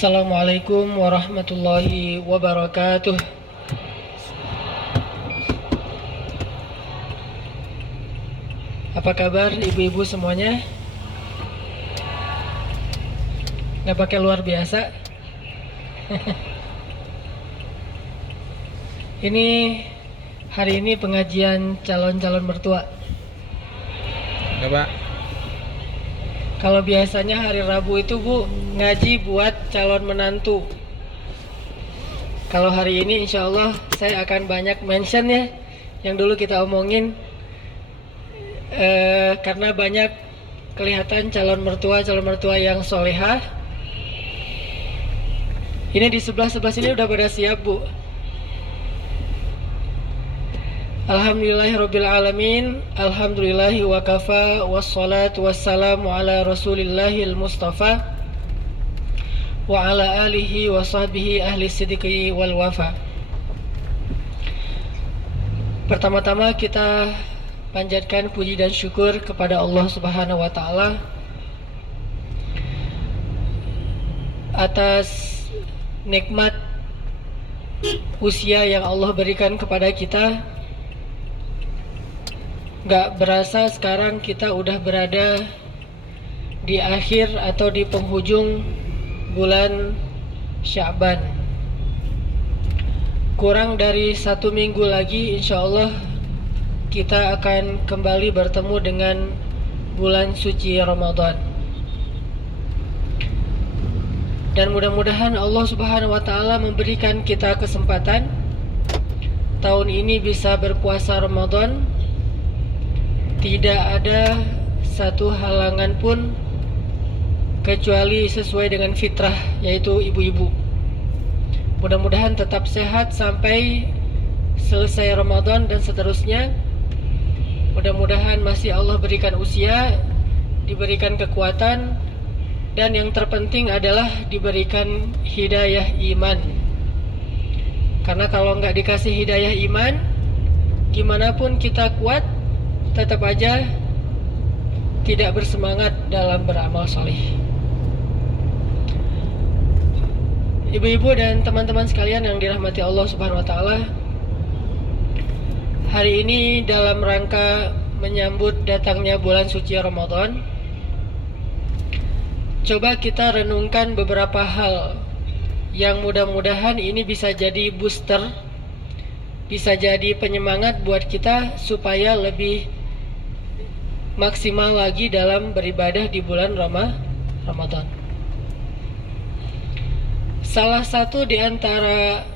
Assalamualaikum warahmatullahi wabarakatuh. Apa kabar ibu-ibu semuanya? Nggak pakai luar biasa. Ini hari ini pengajian calon-calon mertua. Ya Pak. Kalau biasanya hari Rabu itu Bu ngaji buat calon menantu. Kalau hari ini insya Allah saya akan banyak mention ya yang dulu kita omongin, karena banyak kelihatan calon mertua yang solehah. Ini di sebelah sini udah pada siap Bu. Alhamdulillahirrabbilalamin. Alhamdulillahi wa kafa. Wassalatu wassalamu ala rasulillahil mustafa wa ala alihi wa sahbihi ahli siddiqi wal wafa. Pertama-tama kita panjatkan puji dan syukur kepada Allah Subhanahu wa taala atas nikmat usia yang Allah berikan kepada kita. Gak berasa sekarang kita udah berada di akhir atau di penghujung bulan Sya'ban. Kurang dari 1 minggu lagi insya Allah kita akan kembali bertemu dengan bulan suci Ramadan. Dan mudah-mudahan Allah Subhanahu wa taala memberikan kita kesempatan tahun ini bisa berpuasa Ramadan. Tidak ada satu halangan pun kecuali sesuai dengan fitrah, yaitu ibu-ibu. Mudah-mudahan tetap sehat sampai selesai Ramadan dan seterusnya. Mudah-mudahan masih Allah berikan usia, diberikan kekuatan, dan yang terpenting adalah diberikan hidayah iman. Karena kalau nggak dikasih hidayah iman, gimana pun kita kuat, tetap aja tidak bersemangat dalam beramal soleh. Ibu-ibu dan teman-teman sekalian yang dirahmati Allah Subhanahu wa taala, hari ini dalam rangka menyambut datangnya bulan suci Ramadan, coba kita renungkan beberapa hal yang mudah-mudahan ini bisa jadi booster, bisa jadi penyemangat buat kita supaya lebih maksimal lagi dalam beribadah di bulan Ramadan. Salah satu di antara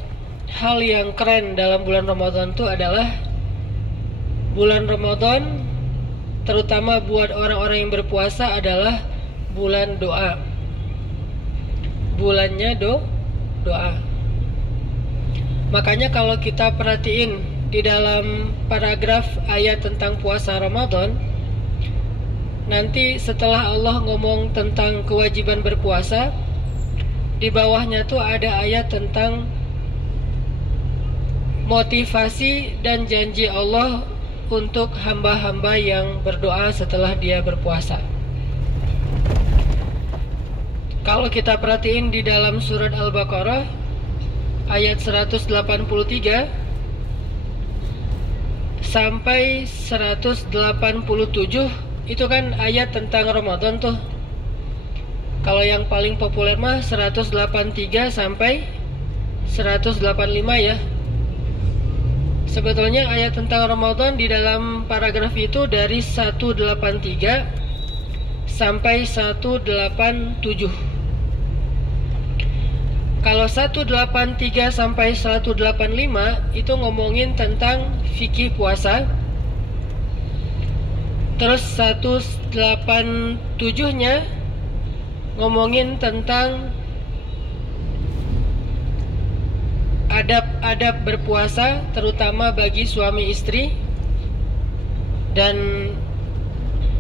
hal yang keren dalam bulan Ramadan itu adalah bulan Ramadan, terutama buat orang-orang yang berpuasa, adalah bulan doa. Bulannya doa. Makanya kalau kita perhatiin di dalam paragraf ayat tentang puasa Ramadan, nanti setelah Allah ngomong tentang kewajiban berpuasa, di bawahnya tuh ada ayat tentang motivasi dan janji Allah untuk hamba-hamba yang berdoa setelah dia berpuasa. Kalau kita perhatiin di dalam surat Al-Baqarah ayat 183 sampai 187, itu kan ayat tentang Ramadan tuh. Kalau yang paling populer mah 183 sampai 185 ya. Sebetulnya ayat tentang Ramadan di dalam paragraf itu dari 183 sampai 187. Kalau 183 sampai 185 itu ngomongin tentang fikih puasa. Terus 187-nya ngomongin tentang adab-adab berpuasa, terutama bagi suami istri. Dan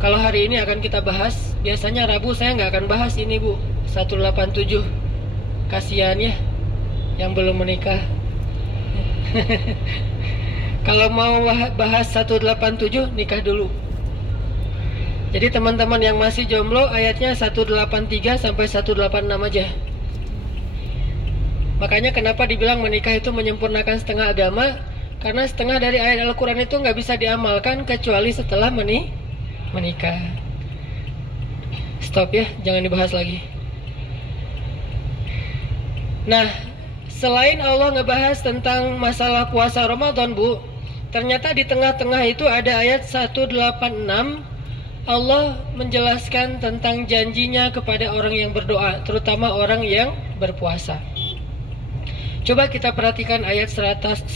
kalau hari ini akan kita bahas, biasanya Rabu saya nggak akan bahas ini Bu, 187. Kasihan ya yang belum menikah. Kalau mau bahas 187, nikah dulu. Jadi teman-teman yang masih jomblo, ayatnya 183 sampai 186 aja. Makanya kenapa dibilang menikah itu menyempurnakan setengah agama, karena setengah dari ayat Al-Quran itu nggak bisa diamalkan kecuali setelah menikah. Stop ya, jangan dibahas lagi. Nah, selain Allah ngebahas tentang masalah puasa Ramadan, Bu, ternyata di tengah-tengah itu ada ayat 186. Allah menjelaskan tentang janjinya kepada orang yang berdoa, terutama orang yang berpuasa. Coba kita perhatikan ayat 186.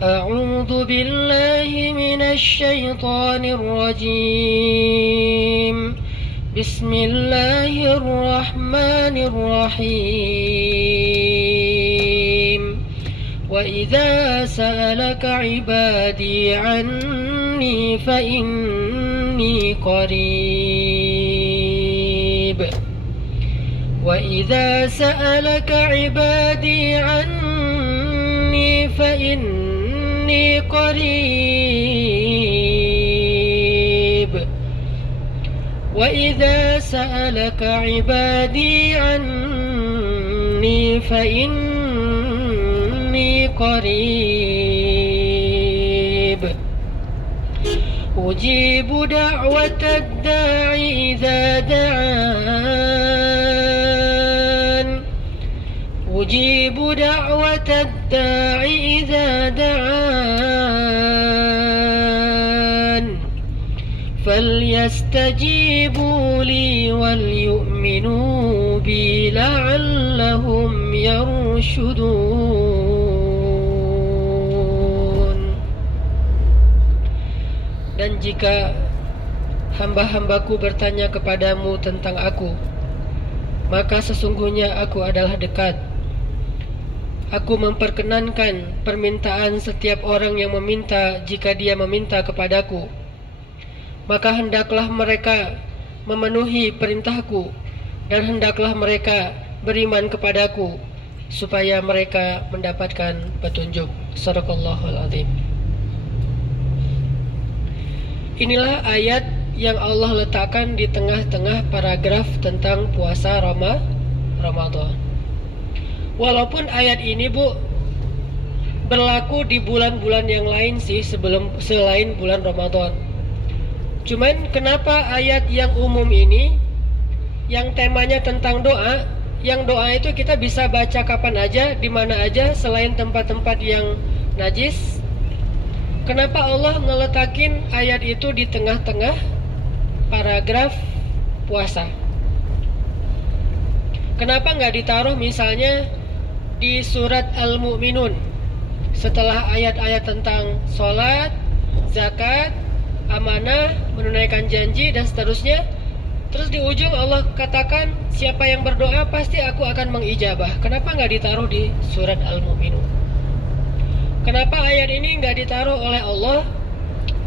A'udzu billahi minasy syaithanir rajim. Bismillahirrahmanirrahim. وَإِذَا سَأَلَكَ عِبَادِي عَنِّي فَإِنِّي قَرِيبٌ وَإِذَا سَأَلَكَ عِبَادِي عَنِّي فَإِنِّي قَرِيبٌ وَإِذَا سَأَلَكَ عِبَادِي عَنِّي فَإِنِّي قريب أجيب دعوة الداع إذا دعان أجيب دعوة الداع إذا دعان فليستجيبوا لي وليؤمنوا بي لعلهم يرشدون. Dan jika hamba-hambaku bertanya kepadamu tentang aku, maka sesungguhnya aku adalah dekat. Aku memperkenankan permintaan setiap orang yang meminta jika dia meminta kepadaku. Maka hendaklah mereka memenuhi perintahku, dan hendaklah mereka beriman kepadaku, supaya mereka mendapatkan petunjuk. Shadaqallahul Azim. Inilah ayat yang Allah letakkan di tengah-tengah paragraf tentang puasa Ramadan. Walaupun ayat ini, Bu, berlaku di bulan-bulan yang lain sih selain bulan Ramadan. Cuman kenapa ayat yang umum ini, yang temanya tentang doa, yang doa itu kita bisa baca kapan aja, di mana aja selain tempat-tempat yang najis. Kenapa Allah ngeletakin ayat itu di tengah-tengah paragraf puasa? Kenapa nggak ditaruh misalnya di surat Al-Mu'minun setelah ayat-ayat tentang sholat, zakat, amanah, menunaikan janji, dan seterusnya? Terus di ujung Allah katakan, siapa yang berdoa pasti aku akan mengijabah. Kenapa nggak ditaruh di surat Al-Mu'minun? Kenapa ayat ini nggak ditaruh oleh Allah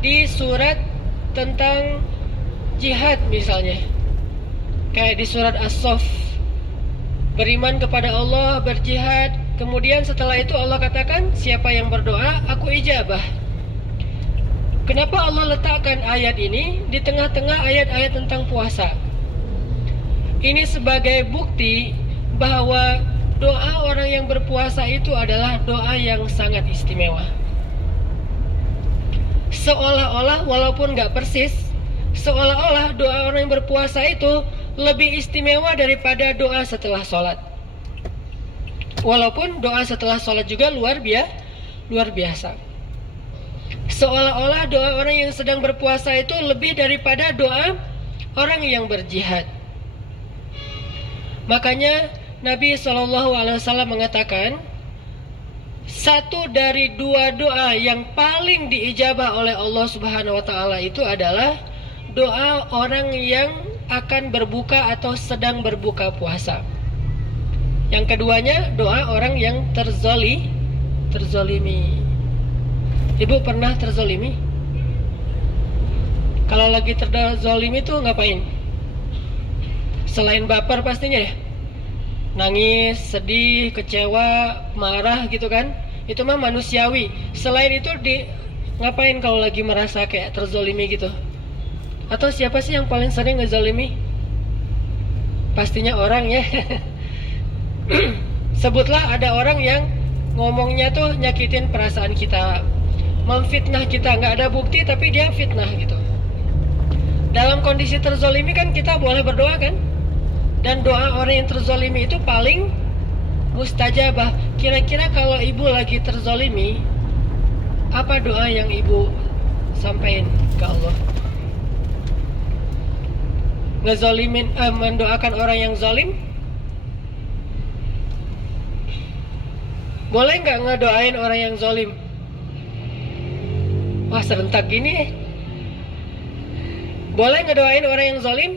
di surat tentang jihad misalnya? Kayak di surat As-Saff, beriman kepada Allah, berjihad. Kemudian setelah itu Allah katakan, siapa yang berdoa, aku ijabah. Kenapa Allah letakkan ayat ini di tengah-tengah ayat-ayat tentang puasa? Ini sebagai bukti bahwa doa orang yang berpuasa itu adalah doa yang sangat istimewa. Seolah-olah, walaupun gak persis, seolah-olah doa orang yang berpuasa itu lebih istimewa daripada doa setelah sholat. Walaupun doa setelah sholat juga luar biasa. Seolah-olah doa orang yang sedang berpuasa itu lebih daripada doa orang yang berjihad. Makanya Nabi SAW mengatakan, satu dari dua doa yang paling diijabah oleh Allah Subhanahu wa Ta'ala itu adalah doa orang yang akan berbuka atau sedang berbuka puasa. Yang keduanya doa orang yang terzolimi. Ibu pernah terzolimi? Kalau lagi terzolimi tuh ngapain? Selain baper pastinya ya, nangis, sedih, kecewa, marah gitu kan? Itu mah manusiawi. Selain itu ngapain kalau lagi merasa kayak terzolimi gitu? Atau siapa sih yang paling sering ngezolimi? pastinya orang ya. Sebutlah ada orang yang ngomongnya tuh nyakitin perasaan kita, memfitnah kita, nggak ada bukti tapi dia fitnah gitu. Dalam kondisi terzolimi kan kita boleh berdoa kan? Dan doa orang yang terzolimi itu paling mustajabah. Kira-kira kalau ibu lagi terzolimi, apa doa yang ibu sampaikan ke Allah? Ngezolimin, mendoakan orang yang zolim? Boleh nggak ngedoain orang yang zolim? Wah, serentak gini. Boleh ngedoain orang yang zolim?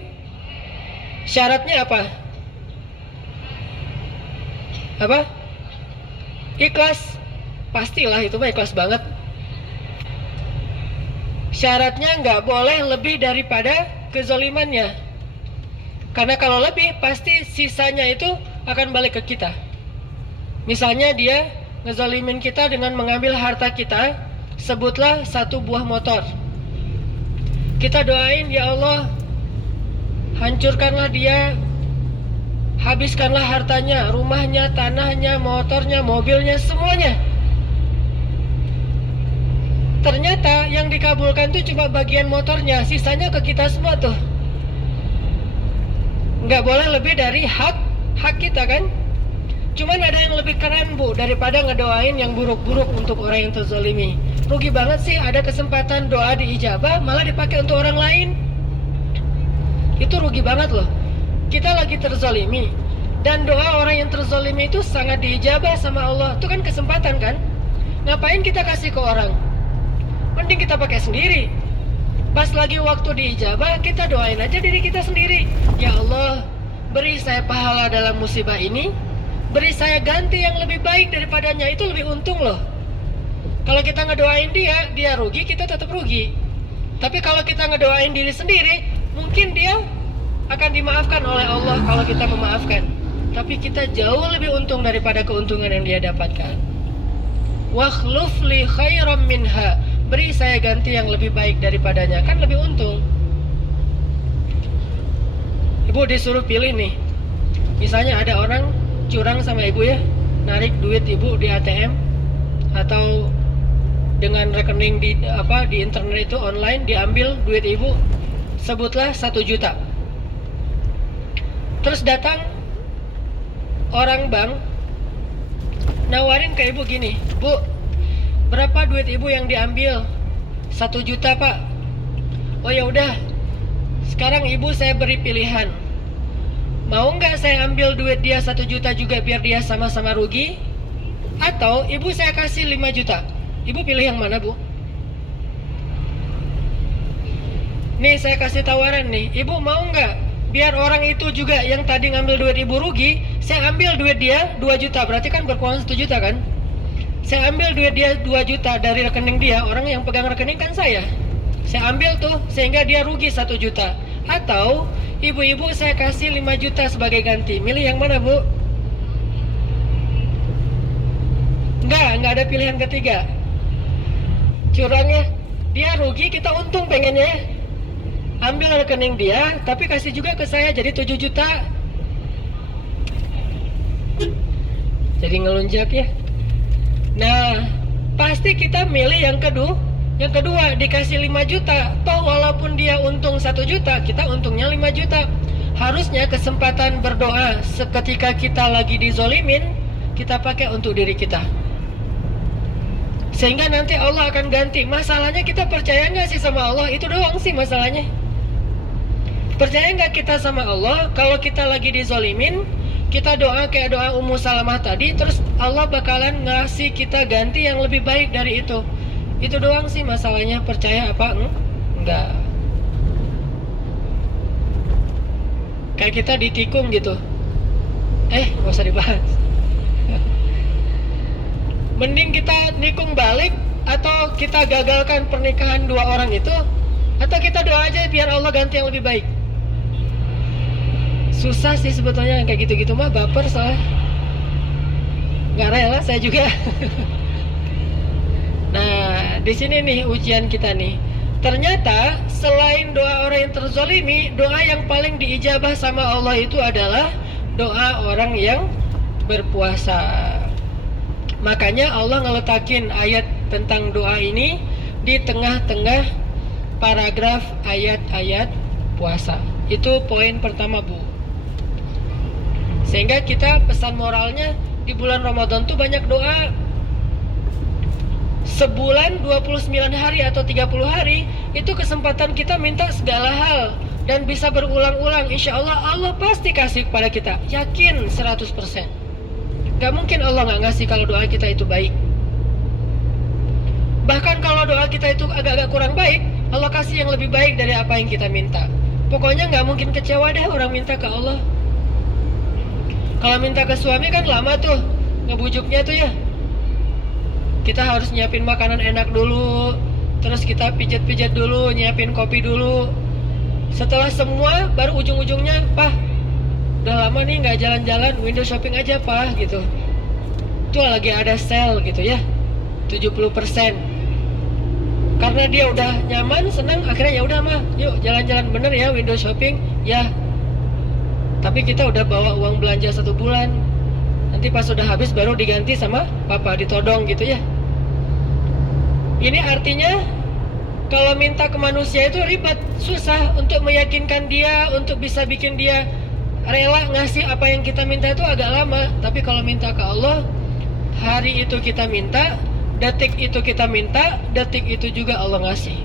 Syaratnya apa? Apa? Ikhlas. Pastilah itu mah ikhlas banget. Syaratnya nggak boleh lebih daripada kezolimannya. Karena kalau lebih, pasti sisanya itu akan balik ke kita. Misalnya dia ngezolimin kita dengan mengambil harta kita, sebutlah 1 buah motor. Kita doain, ya Allah, hancurkanlah dia, habiskanlah hartanya, rumahnya, tanahnya, motornya, mobilnya, semuanya. Ternyata yang dikabulkan tuh cuma bagian motornya, sisanya ke kita semua tuh. Nggak boleh lebih dari hak kita kan. Cuman ada yang lebih keren bu, daripada ngedoain yang buruk-buruk untuk orang yang terzolimi. Rugi banget sih ada kesempatan doa diijabah malah dipakai untuk orang lain. Itu rugi banget loh. Kita lagi terzolimi, dan doa orang yang terzolimi itu sangat diijabah sama Allah. Itu kan kesempatan kan. Ngapain kita kasih ke orang? Mending kita pakai sendiri. Pas lagi waktu diijabah, kita doain aja diri kita sendiri. Ya Allah, beri saya pahala dalam musibah ini, beri saya ganti yang lebih baik daripadanya. Itu lebih untung loh. Kalau kita ngedoain dia rugi, kita tetap rugi. Tapi kalau kita ngedoain diri sendiri, mungkin dia akan dimaafkan oleh Allah kalau kita memaafkan. Tapi kita jauh lebih untung daripada keuntungan yang dia dapatkan. Wakhluf li khairam minha, beri saya ganti yang lebih baik daripadanya, kan lebih untung. Ibu disuruh pilih nih. Misalnya ada orang curang sama ibu ya, narik duit ibu di ATM atau dengan rekening di internet itu online, diambil duit ibu, sebutlah 1 juta. Terus datang orang bank nawarin ke ibu gini, Bu, berapa duit ibu yang diambil? 1 juta pak. Oh ya udah, sekarang ibu saya beri pilihan, mau nggak saya ambil duit dia 1 juta juga biar dia sama-sama rugi? Atau ibu saya kasih 5 juta. Ibu pilih yang mana bu? Nih saya kasih tawaran nih, ibu mau nggak biar orang itu juga yang tadi ngambil duit ibu rugi, saya ambil duit dia 2 juta, berarti kan berkurang 1 juta kan? Saya ambil duit dia 2 juta dari rekening dia, orang yang pegang rekening kan saya ambil tuh sehingga dia rugi 1 juta. Atau ibu-ibu saya kasih 5 juta sebagai ganti. Milih yang mana bu? Enggak ada pilihan ketiga. Curangnya, dia rugi, kita untung pengennya. Ambil rekening dia, tapi kasih juga ke saya, jadi 7 juta. Jadi ngelunjak ya. Nah, pasti kita milih yang kedua. Yang kedua, dikasih 5 juta. Toh walaupun dia untung 1 juta, kita untungnya 5 juta. Harusnya kesempatan berdoa seketika kita lagi dizolimin, kita pakai untuk diri kita. Sehingga nanti Allah akan ganti. Masalahnya kita percaya nggak sih sama Allah? Itu doang sih masalahnya. Percaya nggak kita sama Allah? Kalau kita lagi dizolimin, kita doa kayak doa Ummu Salamah tadi, terus Allah bakalan ngasih kita ganti yang lebih baik dari itu. Itu doang sih masalahnya. Percaya apa? Enggak. Kayak kita ditikung gitu. Gak usah dibahas. Mending kita nikung balik, atau kita gagalkan pernikahan 2 orang itu, atau kita doa aja biar Allah ganti yang lebih baik. Susah sih sebetulnya kayak gitu-gitu mah, baper soalnya. Nggak rela saya juga. Nah, di sini nih ujian kita nih. Ternyata selain doa orang yang terzolimi, doa yang paling diijabah sama Allah itu adalah doa orang yang berpuasa. Makanya Allah ngeletakin ayat tentang doa ini di tengah-tengah paragraf ayat-ayat puasa. Itu poin pertama, Bu. Sehingga kita pesan moralnya di bulan Ramadan tuh banyak doa. Sebulan 29 hari atau 30 hari itu kesempatan kita minta segala hal dan bisa berulang-ulang. Insya Allah Allah pasti kasih kepada kita. Yakin 100%. Gak mungkin Allah gak ngasih kalau doa kita itu baik. Bahkan kalau doa kita itu agak-agak kurang baik, Allah kasih yang lebih baik dari apa yang kita minta. Pokoknya gak mungkin kecewa deh orang minta ke Allah. Kalau minta ke suami kan lama tuh ngebujuknya tuh ya. Kita harus nyiapin makanan enak dulu, terus kita pijat-pijat dulu, nyiapin kopi dulu. Setelah semua, baru ujung-ujungnya, "Pah, udah lama nih nggak jalan-jalan, window shopping aja, Pah," gitu. Tuh lagi ada sale gitu ya, 70%. Karena dia udah nyaman, senang, akhirnya ya udah mah, yuk jalan-jalan bener ya, window shopping, ya. Tapi kita udah bawa uang belanja 1 bulan. Nanti pas sudah habis baru diganti sama papa, ditodong gitu ya. Ini artinya kalau minta ke manusia itu ribet, susah untuk meyakinkan dia, untuk bisa bikin dia rela ngasih apa yang kita minta itu agak lama. Tapi kalau minta ke Allah, hari itu kita minta, detik itu kita minta, detik itu juga Allah ngasih.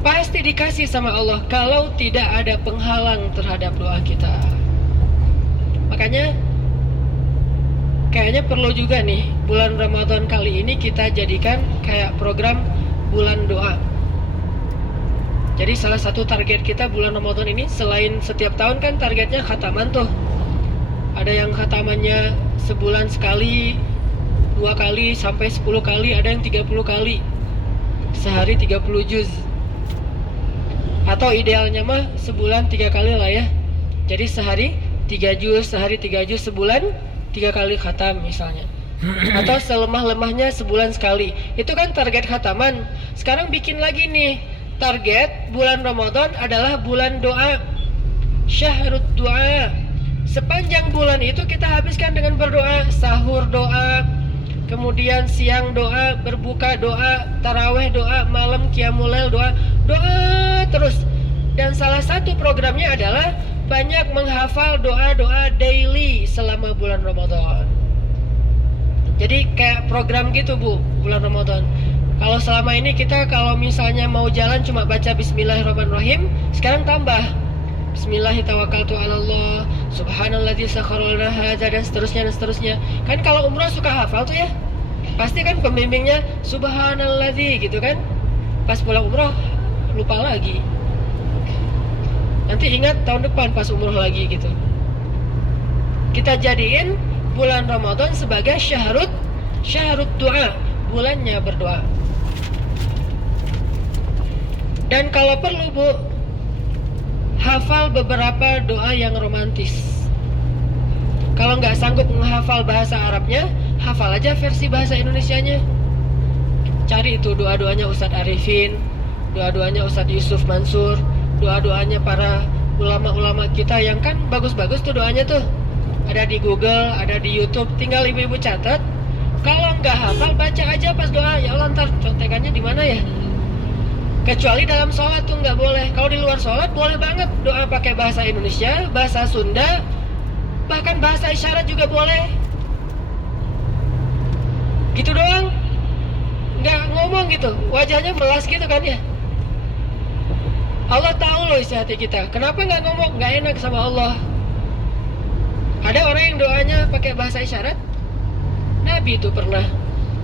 Pasti dikasih sama Allah kalau tidak ada penghalang terhadap doa kita. Makanya kayaknya perlu juga nih bulan Ramadan kali ini kita jadikan kayak program bulan doa. Jadi salah satu target kita bulan Ramadan ini, selain setiap tahun kan targetnya khataman tuh. Ada yang khatamannya sebulan sekali, 2 kali, sampai 10 kali, ada yang 30 kali. Sehari 30 juz. Atau idealnya mah sebulan 3 kali lah ya. Jadi sehari 3 juz, sehari 3 juz, sebulan 3 kali khatam misalnya. Atau selemah-lemahnya sebulan sekali. Itu kan target khataman. Sekarang bikin lagi nih, target bulan Ramadan adalah bulan doa, syahrut doa. Sepanjang bulan itu kita habiskan dengan berdoa. Sahur doa, kemudian siang doa, berbuka doa, taraweh doa, malam qiyamul lail doa. Doa terus. Dan salah satu programnya adalah banyak menghafal doa-doa daily selama bulan Ramadan. Jadi kayak program gitu, Bu, bulan Ramadan. Kalau selama ini kita kalau misalnya mau jalan cuma baca Bismillahirrahmanirrahim, sekarang tambah Bismillahirrahmanirrahim, Subhanalladzi sakhkhara lana hadza, dan seterusnya. Kan kalau umrah suka hafal tuh ya. Pasti kan pembimbingnya Subhanalladzi gitu kan. Pas pulang umrah lupa lagi. Nanti ingat tahun depan pas umroh lagi gitu. Kita jadiin bulan Ramadan sebagai syahrut doa, bulannya berdoa. Dan kalau perlu, Bu, hafal beberapa doa yang romantis. Kalau nggak sanggup menghafal bahasa Arabnya, hafal aja versi bahasa Indonesianya. Cari itu doa-doanya Ustadz Arifin, doa-doanya Ustadz Yusuf Mansur, doa-doanya para ulama-ulama kita yang kan bagus-bagus tuh doanya tuh. Ada di Google, ada di YouTube, tinggal ibu-ibu catat. Kalau nggak hafal, baca aja pas doa. Ya Allah, ntar contekannya di mana ya? Kecuali dalam sholat tuh nggak boleh. Kalau di luar sholat boleh banget doa pakai bahasa Indonesia, bahasa Sunda, bahkan bahasa isyarat juga boleh. Gitu doang, nggak ngomong gitu, wajahnya melas gitu kan ya. Allah tahu loh isi hati kita. Kenapa nggak ngomong? Nggak enak sama Allah. Ada orang yang doanya pakai bahasa isyarat. Nabi itu pernah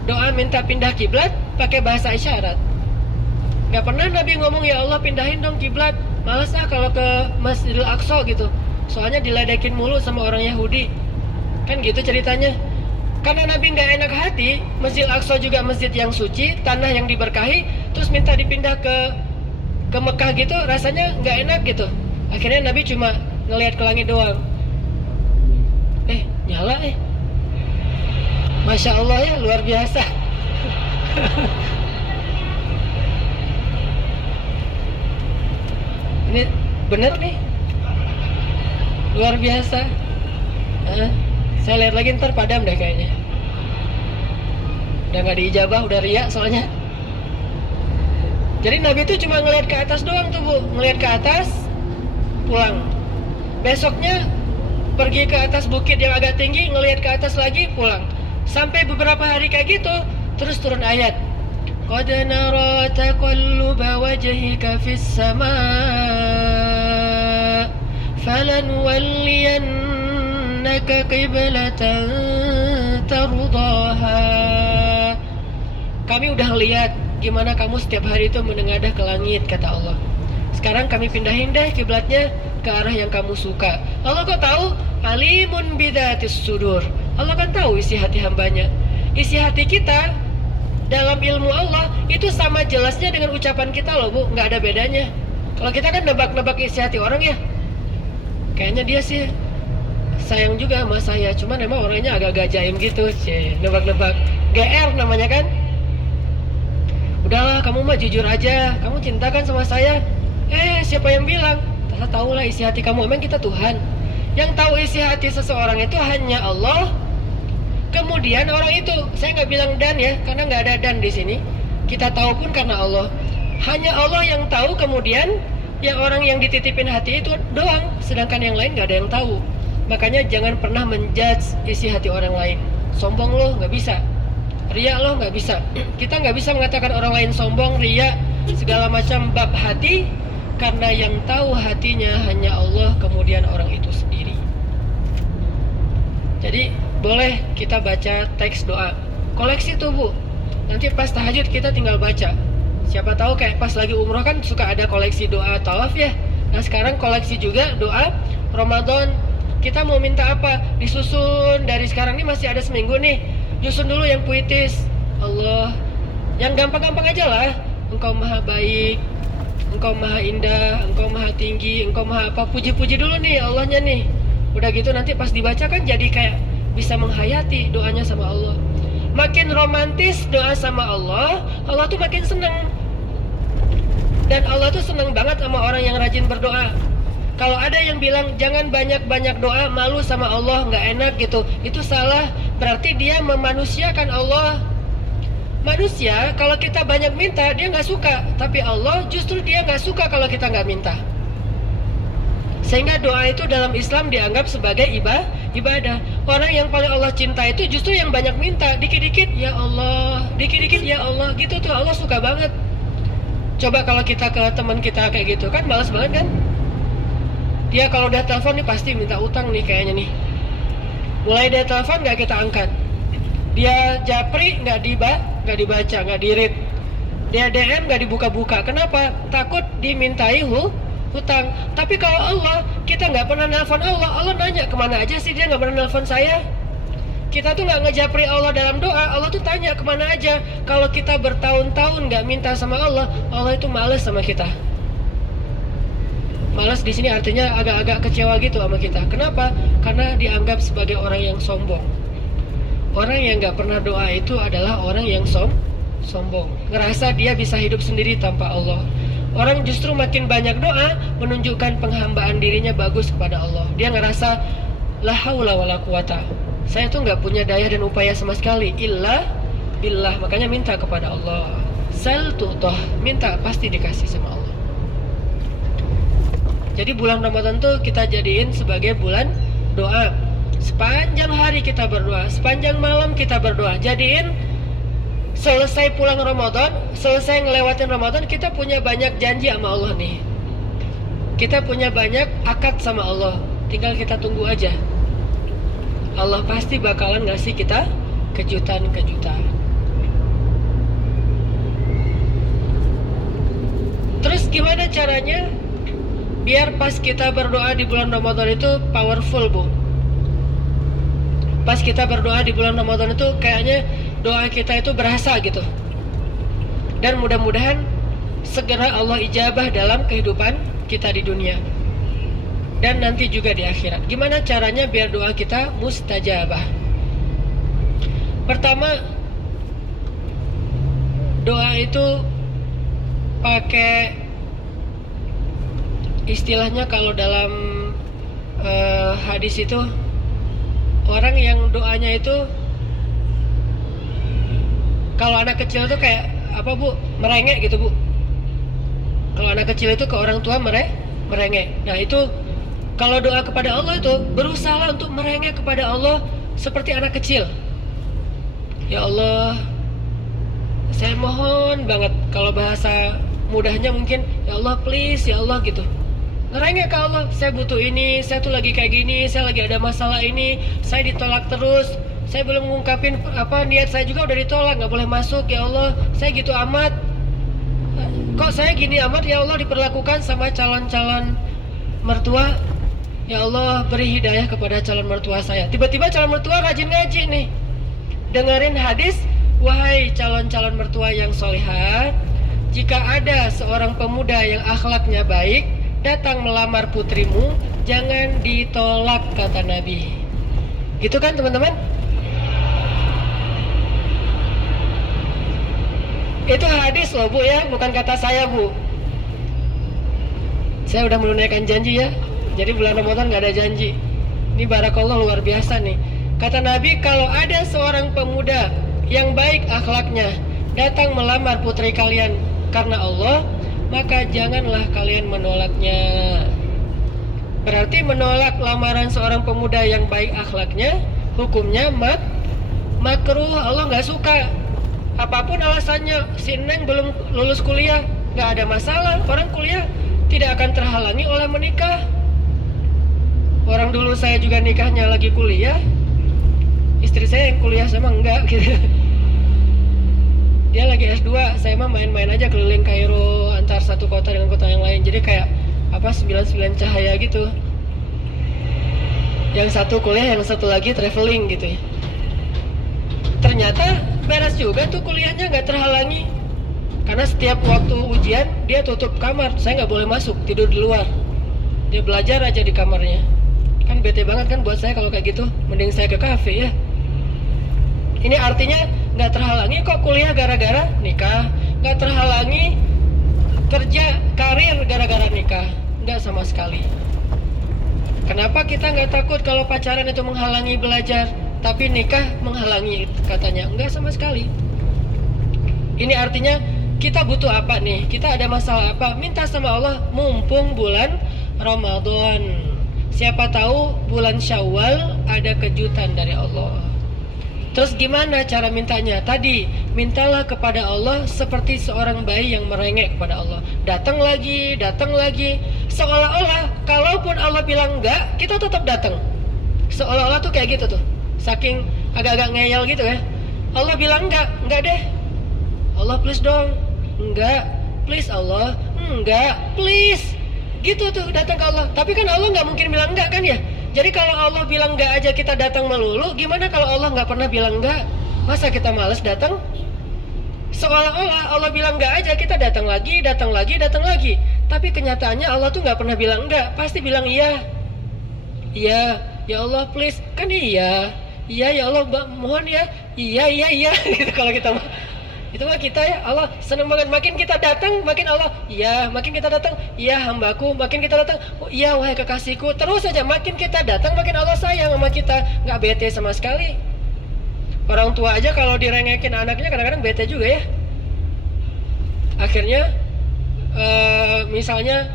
doa minta pindah kiblat pakai bahasa isyarat. Nggak pernah Nabi ngomong, ya Allah pindahin dong kiblat. Males kalau ke Masjidil Aqsa gitu. Soalnya diledekin mulu sama orang Yahudi. Kan gitu ceritanya. Karena Nabi nggak enak hati, Masjidil Aqsa juga masjid yang suci, tanah yang diberkahi, terus minta dipindah ke Mekah gitu, rasanya nggak enak gitu. Akhirnya Nabi cuma ngelihat ke langit doang. Nyala Masya Allah ya, luar biasa. Bener nih, luar biasa. Saya lihat lagi ntar padam deh kayaknya. Udah nggak diijabah, udah riak soalnya. Jadi Nabi itu cuma ngelihat ke atas doang tuh bu, ngelihat ke atas, pulang. Besoknya pergi ke atas bukit yang agak tinggi, ngelihat ke atas lagi, pulang. Sampai beberapa hari kayak gitu, terus turun ayat. Qad nara taqalluba wajhika fis samaa falanwalliyannaka qiblatan tardaha. Kami udah lihat gimana kamu setiap hari itu menengadah ke langit, kata Allah. Sekarang kami pindahin deh kiblatnya ke arah yang kamu suka. Allah kok tahu? Alimun bidzatis sudur. Allah kan tahu isi hati hambanya. Isi hati kita dalam ilmu Allah itu sama jelasnya dengan ucapan kita loh bu, nggak ada bedanya. Kalau kita kan nebak-nebak isi hati orang ya, kayaknya dia sih sayang juga sama saya, cuman emang orangnya agak jaim gitu, nebak-nebak. GR namanya kan. Udahlah, kamu mah jujur aja, kamu cinta kan sama saya. Siapa yang bilang? Kita tahu lah isi hati kamu. Emang kita Tuhan? Yang tahu isi hati seseorang itu hanya Allah. Kemudian orang itu, saya nggak bilang dan ya, karena nggak ada dan di sini. Kita tahu pun karena Allah. Hanya Allah yang tahu. Kemudian yang orang yang dititipin hati itu doang, sedangkan yang lain nggak ada yang tahu. Makanya jangan pernah menjudge isi hati orang lain. Sombong lo nggak bisa, riya lo nggak bisa. Kita nggak bisa mengatakan orang lain sombong, riya, segala macam bab hati, karena yang tahu hatinya hanya Allah, kemudian orang itu sendiri. Jadi boleh kita baca teks doa, koleksi tuh bu. Nanti pas tahajud kita tinggal baca. Siapa tahu kayak pas lagi umroh kan suka ada koleksi doa tawaf ya. Nah sekarang koleksi juga doa Ramadan. Kita mau minta apa? Disusun dari sekarang ini, masih ada seminggu nih. Nyusun dulu yang puitis. Allah, yang gampang-gampang aja lah. Engkau maha baik, Engkau maha indah, Engkau maha tinggi, Engkau maha apa. Puji-puji dulu nih Allahnya nih. Udah gitu nanti pas dibaca kan jadi kayak bisa menghayati doanya sama Allah. Makin romantis doa sama Allah, Allah tuh makin seneng. Dan Allah tuh seneng banget sama orang yang rajin berdoa. Kalau ada yang bilang jangan banyak-banyak doa, malu sama Allah, nggak enak gitu, itu salah. Berarti dia memanusiakan Allah. Manusia kalau kita banyak minta dia nggak suka, tapi Allah justru dia nggak suka kalau kita nggak minta. Sehingga doa itu dalam Islam dianggap sebagai ibadah. Orang yang paling Allah cinta itu justru yang banyak minta, dikit-dikit ya Allah, dikit-dikit ya Allah, gitu tuh Allah suka banget. Coba kalau kita ke teman kita kayak gitu kan malas banget kan? Dia kalau udah telepon nih pasti minta utang nih kayaknya nih. Mulai dia telepon nggak kita angkat. Dia japri nggak dibaca, nggak di-read. Dia DM nggak dibuka-buka. Kenapa? Takut dimintai hutang. Tapi kalau Allah, kita nggak pernah nelpon Allah. Allah nanya kemana aja sih, dia nggak pernah nelpon saya. Kita tuh nggak ngejapri Allah dalam doa. Allah tuh tanya kemana aja. Kalau kita bertahun-tahun nggak minta sama Allah, Allah itu males sama kita. Malas di sini artinya agak-agak kecewa gitu sama kita. Kenapa? Karena dianggap sebagai orang yang sombong. Orang yang nggak pernah doa itu adalah orang yang sombong. Ngerasa dia bisa hidup sendiri tanpa Allah. Orang justru makin banyak doa menunjukkan penghambaan dirinya bagus kepada Allah. Dia ngerasa la haula wala quwata. Saya tuh nggak punya daya dan upaya sama sekali. Illa billah. Makanya minta kepada Allah. Sal tu'tah. Minta pasti dikasih sama Allah. Jadi bulan Ramadan tuh kita jadiin sebagai bulan doa. Sepanjang hari kita berdoa, sepanjang malam kita berdoa. Jadiin selesai pulang Ramadan, selesai ngelewatin Ramadan, kita punya banyak janji sama Allah nih. Kita punya banyak akad sama Allah. Tinggal kita tunggu aja. Allah pasti bakalan ngasih kita kejutan-kejutan. Terus gimana caranya biar pas kita berdoa di bulan Ramadan itu powerful bu? Pas kita berdoa di bulan Ramadan itu kayaknya doa kita itu berasa gitu. Dan mudah-mudahan segera Allah ijabah dalam kehidupan kita di dunia dan nanti juga di akhirat. Gimana caranya biar doa kita mustajabah? Pertama, doa itu pakai istilahnya kalau dalam hadis itu, orang yang doanya itu kalau anak kecil tuh kayak apa bu, merengek gitu bu. Kalau anak kecil itu ke orang tua merengek. Nah itu kalau doa kepada Allah itu berusaha untuk merengek kepada Allah seperti anak kecil. Ya Allah, saya mohon banget, kalau bahasa mudahnya mungkin ya Allah please ya Allah gitu. Ngerengek ke Allah, saya butuh ini, saya tuh lagi kayak gini, saya lagi ada masalah ini, saya ditolak terus, saya belum ngungkapin apa niat saya juga udah ditolak, nggak boleh masuk ya Allah, saya gitu amat. Kok saya gini amat ya Allah diperlakukan sama calon-calon mertua. Ya Allah beri hidayah kepada calon mertua saya. Tiba-tiba calon mertua rajin ngaji nih, dengerin hadis, wahai calon-calon mertua yang solihah, jika ada seorang pemuda yang akhlaknya baik datang melamar putrimu, jangan ditolak, kata Nabi. Gitu kan teman-teman? Itu hadis loh bu ya, bukan kata saya bu. Saya udah menunaikan janji ya. Jadi bulan Ramadan gak ada janji. Ini barakallah luar biasa nih. Kata Nabi, kalau ada seorang pemuda yang baik akhlaknya datang melamar putri kalian karena Allah, maka janganlah kalian menolaknya. Berarti menolak lamaran seorang pemuda yang baik akhlaknya hukumnya makruh. Allah gak suka. Apapun alasannya, si Neng belum lulus kuliah, gak ada masalah. Orang kuliah tidak akan terhalangi oleh menikah. Orang dulu saya juga nikahnya lagi kuliah, istri saya yang kuliah sama enggak gitu. Dia lagi S2, saya mah main-main aja keliling Kairo antar satu kota dengan kota yang lain. Jadi kayak apa 99 cahaya gitu. Yang satu kuliah, yang satu lagi traveling gitu ya. Ternyata beres juga tuh kuliahnya, nggak terhalangi. Karena setiap waktu ujian dia tutup kamar, saya nggak boleh masuk, tidur di luar. Dia belajar aja di kamarnya. Kan bete banget kan buat saya kalau kayak gitu. Mending saya ke kafe ya. Ini artinya nggak terhalangi kok kuliah gara-gara nikah, nggak terhalangi kerja karir gara-gara nikah, nggak sama sekali. Kenapa kita nggak takut kalau pacaran itu menghalangi belajar, tapi nikah menghalangi katanya? Enggak sama sekali. Ini artinya kita butuh apa nih? Kita ada masalah apa? Minta sama Allah, mumpung bulan Ramadan. Siapa tahu bulan Syawal ada kejutan dari Allah. Terus gimana cara mintanya? Tadi, mintalah kepada Allah seperti seorang bayi yang merengek kepada Allah. Datang lagi, seolah-olah kalaupun Allah bilang enggak, kita tetap datang. Seolah-olah tuh kayak gitu tuh. Saking agak-agak ngeyel gitu ya. Allah bilang enggak deh. Allah please dong. Enggak, please Allah. Enggak, please. Gitu tuh datang ke Allah. Tapi kan Allah nggak mungkin bilang enggak kan ya. Jadi kalau Allah bilang enggak aja kita datang melulu, gimana kalau Allah nggak pernah bilang enggak? Masa kita males datang? Seolah-olah Allah bilang enggak aja kita datang lagi. Tapi kenyataannya Allah tuh nggak pernah bilang enggak, pasti bilang iya. Iya, ya Allah please, kan iya. Iya ya Allah, mohon ya. Iya. Gitu kalau kita itu mah kita ya Allah senang banget, makin kita datang makin Allah iya, makin kita datang iya hambaku, makin kita datang oh iya wahai kekasihku, terus aja makin kita datang makin Allah sayang sama kita, nggak bete sama sekali. Orang tua aja kalau direngekin anaknya kadang-kadang bete juga ya. Akhirnya misalnya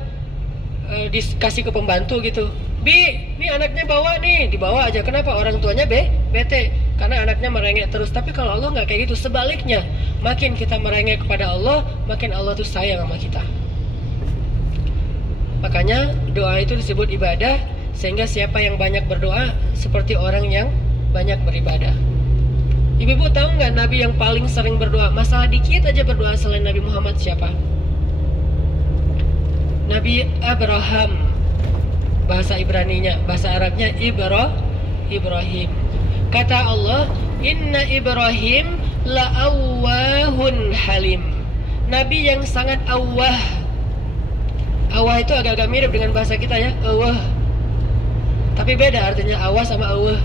dikasih ke pembantu gitu, ini anaknya bawa nih, dibawa aja. Kenapa? Orang tuanya bete karena anaknya merengek terus. Tapi kalau Allah nggak kayak gitu, sebaliknya, makin kita merengek kepada Allah, makin Allah tuh sayang sama kita. Makanya doa itu disebut ibadah, sehingga siapa yang banyak berdoa seperti orang yang banyak beribadah. Ibu-ibu tahu nggak Nabi yang paling sering berdoa? Masalah dikit aja berdoa selain Nabi Muhammad siapa? Nabi Abraham. Bahasa Ibraninya, bahasa Arabnya Ibrahim. Kata Allah, Inna Ibrahim la'awwahun halim. Nabi yang sangat awwah. Awwah itu agak-agak mirip dengan bahasa kita ya, awwah. Tapi beda artinya awwah sama awwah.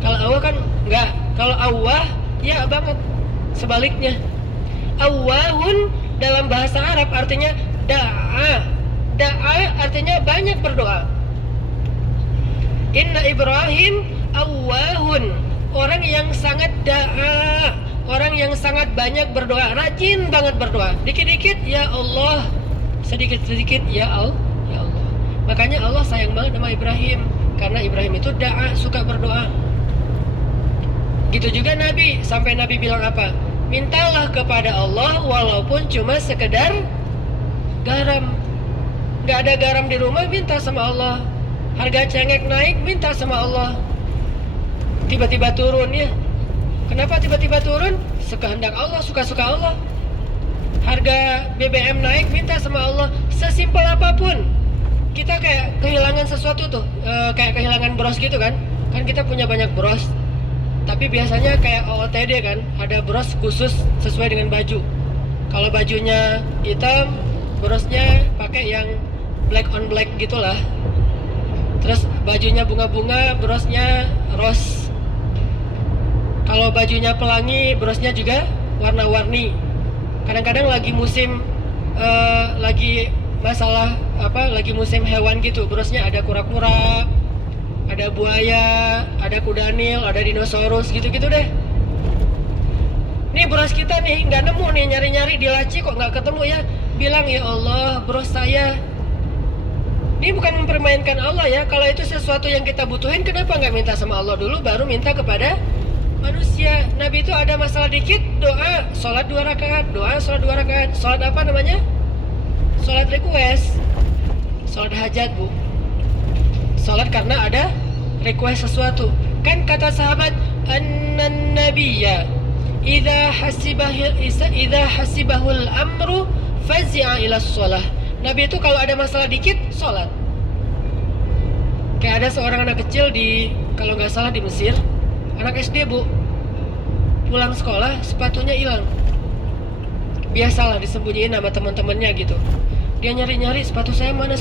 Kalau awwah kan enggak, kalau awwah ya banget. Sebaliknya, awwahun dalam bahasa Arab artinya da'a. da'a artinya banyak berdoa. Inna Ibrahim awwahun, orang yang sangat da'a, orang yang sangat banyak berdoa, rajin banget berdoa. Dikit-dikit ya Allah, sedikit-sedikit ya Allah. Makanya Allah sayang banget sama Ibrahim, karena Ibrahim itu da'a, suka berdoa. Gitu juga Nabi, sampai Nabi bilang apa? Mintalah kepada Allah walaupun cuma sekedar garam. Gak ada garam di rumah, minta sama Allah. Harga cengek naik, minta sama Allah. Tiba-tiba turun ya. Kenapa tiba-tiba turun? Sekehendak Allah, suka-suka Allah. Harga BBM naik, minta sama Allah. Sesimpel apapun. Kita kayak kehilangan sesuatu tuh, kayak kehilangan bros gitu kan. Kan kita punya banyak bros, tapi biasanya kayak OOTD kan, ada bros khusus sesuai dengan baju. Kalau bajunya hitam, brosnya pakai yang black on black gitulah. Terus bajunya bunga-bunga, brosnya rose. Kalau bajunya pelangi, brosnya juga warna-warni. Kadang-kadang lagi musim lagi masalah apa, lagi musim hewan gitu, brosnya ada kura-kura, ada buaya, ada kudanil, ada dinosaurus, gitu-gitu deh. Nih bros kita nih nggak nemu nih, nyari-nyari di laci kok nggak ketemu ya. Bilang ya Allah, bros saya. Ini bukan mempermainkan Allah ya. Kalau itu sesuatu yang kita butuhin, kenapa nggak minta sama Allah dulu, baru minta kepada manusia? Nabi itu ada masalah dikit, doa, sholat 2 rakaat, doa, sholat 2 rakaat. Sholat apa namanya? Sholat request, sholat hajat bu. Sholat karena ada request sesuatu. Kan kata sahabat, annan nabiyya idza hasibahul amru fazi'a ila sholah. Nabi itu kalau ada masalah dikit, sholat. Kayak ada seorang anak kecil di, kalau nggak salah di Mesir, anak SD bu, pulang sekolah sepatunya hilang. Biasalah disembunyiin sama teman-temannya gitu. Dia nyari-nyari sepatu saya mana,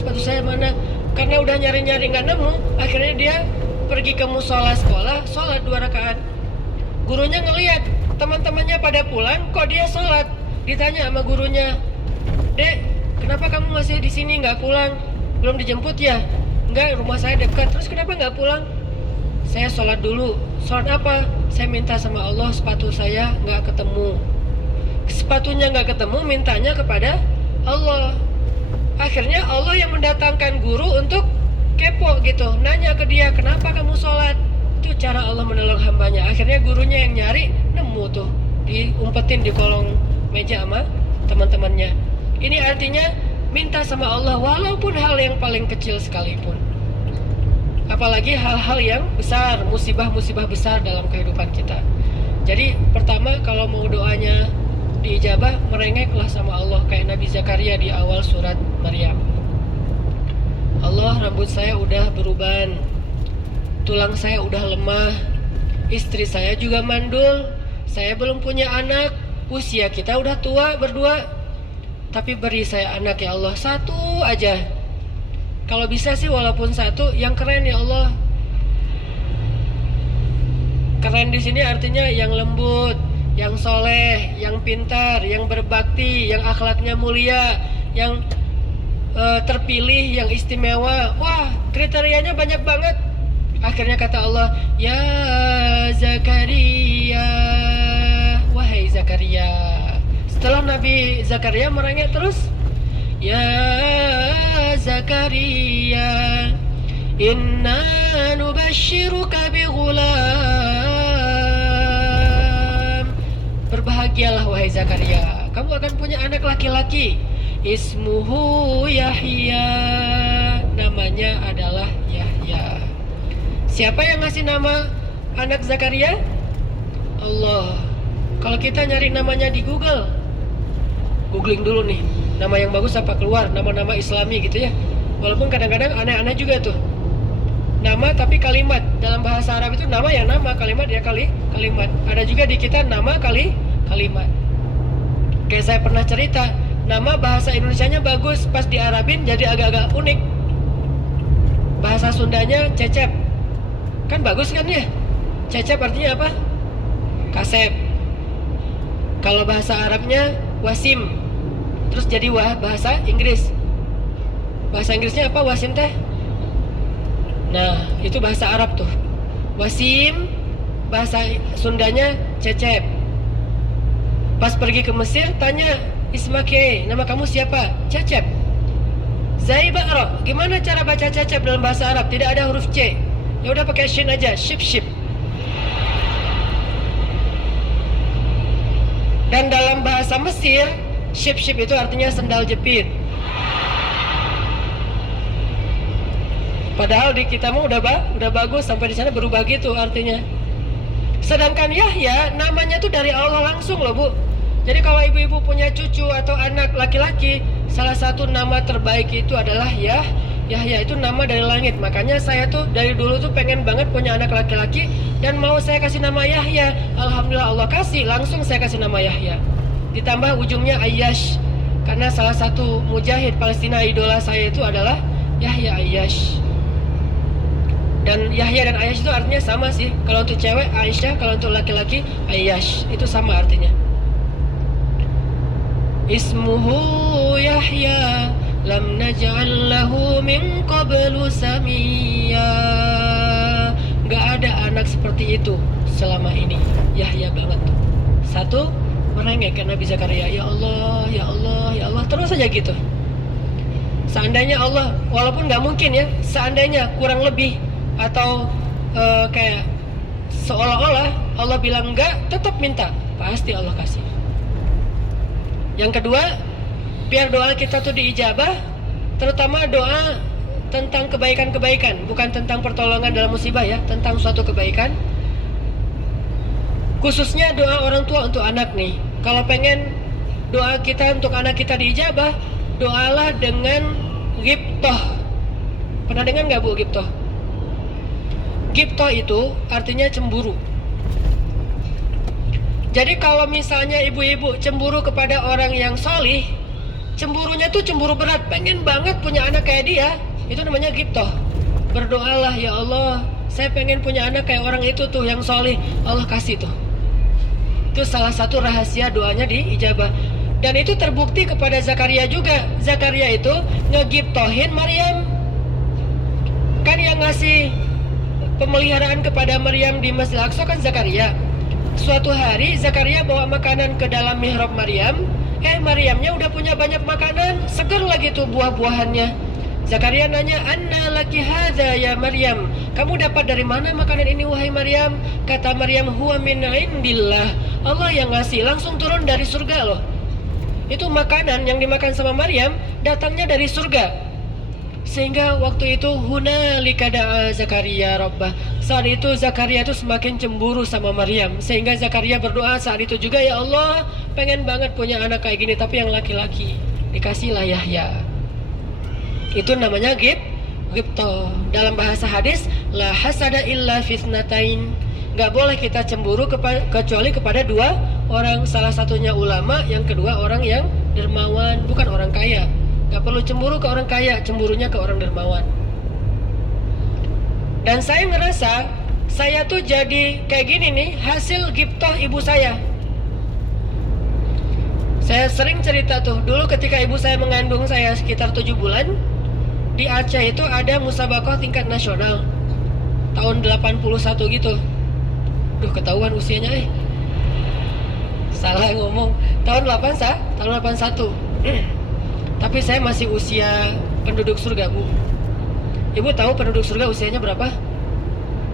karena udah nyari-nyari nggak nemu, akhirnya dia pergi ke musola sekolah, sholat 2 rakaat. Gurunya ngelihat teman-temannya pada pulang, kok dia sholat. Ditanya sama gurunya, Dek, kenapa kamu masih di sini nggak pulang? Belum dijemput ya? Enggak, rumah saya dekat. Terus kenapa nggak pulang? Saya sholat dulu. Sholat apa? Saya minta sama Allah sepatu saya nggak ketemu. Sepatunya nggak ketemu, mintanya kepada Allah. Akhirnya Allah yang mendatangkan guru untuk kepo gitu, nanya ke dia, kenapa kamu sholat? Itu cara Allah menolong hambanya. Akhirnya gurunya yang nyari, nemu tuh, diumpetin di kolong meja sama teman-temannya. Ini artinya minta sama Allah walaupun hal yang paling kecil sekalipun. Apalagi hal-hal yang besar, musibah-musibah besar dalam kehidupan kita. Jadi pertama, kalau mau doanya diijabah, merengeklah sama Allah kayak Nabi Zakaria di awal surat Maryam. Allah, rambut saya udah beruban, tulang saya udah lemah, istri saya juga mandul, saya belum punya anak, usia kita udah tua berdua, tapi beri saya anak ya Allah, 1 aja. Kalau bisa sih walaupun 1, yang keren ya Allah. Keren di sini artinya yang lembut, yang soleh, yang pintar, yang berbakti, yang akhlaknya mulia, yang terpilih, yang istimewa. Wah, kriterianya banyak banget. Akhirnya kata Allah, ya Zakaria, wahai Zakaria. Setelah Nabi Zakaria merengek terus, ya Zakaria, inna nubashiruka bighulam. Berbahagialah wahai Zakaria, kamu akan punya anak laki-laki. Ismuhu Yahya, namanya adalah Yahya. Siapa yang ngasih nama anak Zakaria? Allah. Kalau kita nyari namanya di Google, googling dulu nih, nama yang bagus apa keluar, nama-nama Islami gitu ya. Walaupun kadang-kadang aneh-aneh juga tuh. Nama tapi kalimat. Dalam bahasa Arab itu nama ya nama, kalimat ya kalimat. Ada juga di kita nama kalimat. Kayak saya pernah cerita, nama bahasa Indonesianya bagus, pas di Arabin jadi agak-agak unik. Bahasa Sundanya Cecep, kan bagus kan ya? Cecep artinya apa? Kasep. Kalau bahasa Arabnya Wasim, terus jadi bahasa Inggris Bahasa Inggrisnya apa Wasim teh? Nah, itu bahasa Arab tuh. Wasim, bahasa Sundanya Cecep. Pas pergi ke Mesir, tanya Ismake, nama kamu siapa? Cecep. Zai Ba'ro, gimana cara baca Cecep dalam bahasa Arab? Tidak ada huruf C. Ya udah pakai shin aja, ship. Dan dalam bahasa Mesir, ship itu artinya sendal jepit. Padahal di kita mah udah bagus, sampai di sana berubah gitu artinya. Sedangkan Yahya namanya tuh dari Allah langsung loh, Bu. Jadi kalau ibu-ibu punya cucu atau anak laki-laki, salah satu nama terbaik itu adalah Yahya, itu nama dari langit. Makanya saya tuh dari dulu tuh pengen banget punya anak laki-laki dan mau saya kasih nama Yahya. Alhamdulillah Allah kasih, langsung saya kasih nama Yahya. Ditambah ujungnya Ayyash, karena salah satu mujahid Palestina idola saya itu adalah Yahya Ayyash. Dan Yahya dan Ayyash itu artinya sama sih. Kalau untuk cewek Aisyah, kalau untuk laki-laki Ayyash, itu sama artinya. Ismuhu Yahya lam naj'al lahu min qablu samiyya. Gak ada anak seperti itu selama ini. Yahya banget tuh. Satu, merengek ke Nabi Zakaria, ya Allah, ya Allah, ya Allah, terus saja gitu. Seandainya Allah, walaupun gak mungkin ya, seandainya kurang lebih atau kayak seolah-olah Allah bilang enggak, tetap minta, pasti Allah kasih. Yang kedua, biar doa kita tuh diijabah, terutama doa tentang kebaikan-kebaikan, bukan tentang pertolongan dalam musibah ya, tentang suatu kebaikan. Khususnya doa orang tua untuk anak nih. Kalau pengen doa kita untuk anak kita diijabah, doalah dengan ghibtoh. Pernah dengar nggak Bu ghibtoh? Ghibtoh itu artinya cemburu. Jadi kalau misalnya ibu-ibu cemburu kepada orang yang solih, cemburunya tuh cemburu berat, pengen banget punya anak kayak dia, itu namanya ghibtoh. Berdoalah, ya Allah, saya pengen punya anak kayak orang itu tuh yang solih, Allah kasih tuh. Itu salah satu rahasia doanya diijabah. Dan itu terbukti kepada Zakaria juga. Zakaria itu ngeghibtohin Maryam. Kan yang ngasih pemeliharaan kepada Maryam di Masjid Al-Aqsa kan Zakaria. Suatu hari Zakaria bawa makanan ke dalam mihrab Maryam. Maryamnya udah punya banyak makanan, seger lagi tuh buah-buahannya. Zakaria nanya, "Anna laki hadza ya Maryam?" Kamu dapat dari mana makanan ini wahai Maryam? Kata Maryam, "Huwa min indillah." Allah yang ngasih, langsung turun dari surga loh. Itu makanan yang dimakan sama Maryam datangnya dari surga. Sehingga waktu itu hunalika da'a Zakaria rabbah. Saat itu Zakaria itu semakin cemburu sama Maryam. Sehingga Zakaria berdoa saat itu juga, ya Allah, pengen banget punya anak kayak gini tapi yang laki-laki. Dikasihlah Yahya. Itu namanya ghibtoh. Dalam bahasa hadis, la hasada illa fitnatain. Gak boleh kita cemburu kecuali kepada dua orang. Salah satunya ulama, yang kedua orang yang dermawan, bukan orang kaya. Gak perlu cemburu ke orang kaya, cemburunya ke orang dermawan. Dan saya ngerasa saya tuh jadi kayak gini nih, hasil ghibtoh ibu saya. Saya sering cerita tuh, dulu ketika ibu saya mengandung saya sekitar 7 bulan, di Aceh itu ada musabaqah tingkat nasional tahun 81 gitu. Duh, ketahuan usianya salah ngomong. Tahun 81. Tapi saya masih usia penduduk surga, Bu. Ibu tahu penduduk surga usianya berapa?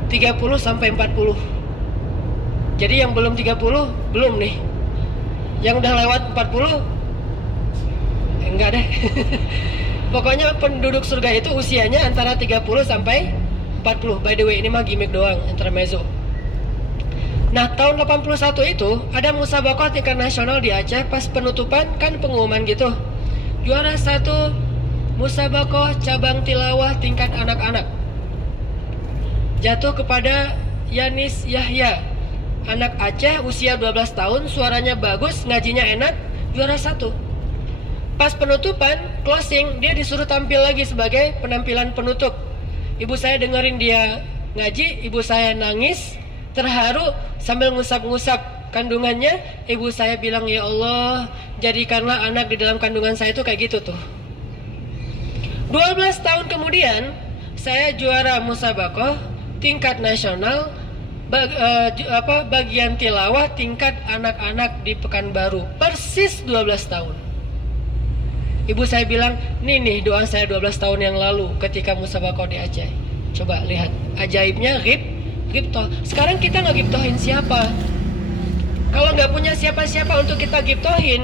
30 sampai 40. Jadi yang belum 30 belum nih. Yang udah lewat 40 enggak deh. Pokoknya penduduk surga itu usianya antara 30 sampai 40. By the way, ini mah gimmick doang, intermezzo. Nah, tahun 81 itu ada musabaqah tingkat nasional di Aceh. Pas penutupan kan pengumuman gitu. Juara 1 musabaqah cabang tilawah tingkat anak-anak jatuh kepada Yanis Yahya, anak Aceh, usia 12 tahun, suaranya bagus, ngajinya enak, juara 1. Pas penutupan, closing, dia disuruh tampil lagi sebagai penampilan penutup. Ibu saya dengerin dia ngaji, ibu saya nangis, terharu sambil ngusap-ngusap kandungannya. Ibu saya bilang, ya Allah, jadikanlah anak di dalam kandungan saya itu kayak gitu tuh. 12 tahun kemudian saya juara musabakoh tingkat nasional bagian tilawah tingkat anak-anak di Pekanbaru. Persis 12 tahun. Ibu saya bilang, nih doa saya 12 tahun yang lalu ketika musabakoh di Aceh. Coba lihat, ajaibnya Giptoh. Sekarang kita nggak giptohin siapa? Kalau nggak punya siapa-siapa untuk kita giptohin,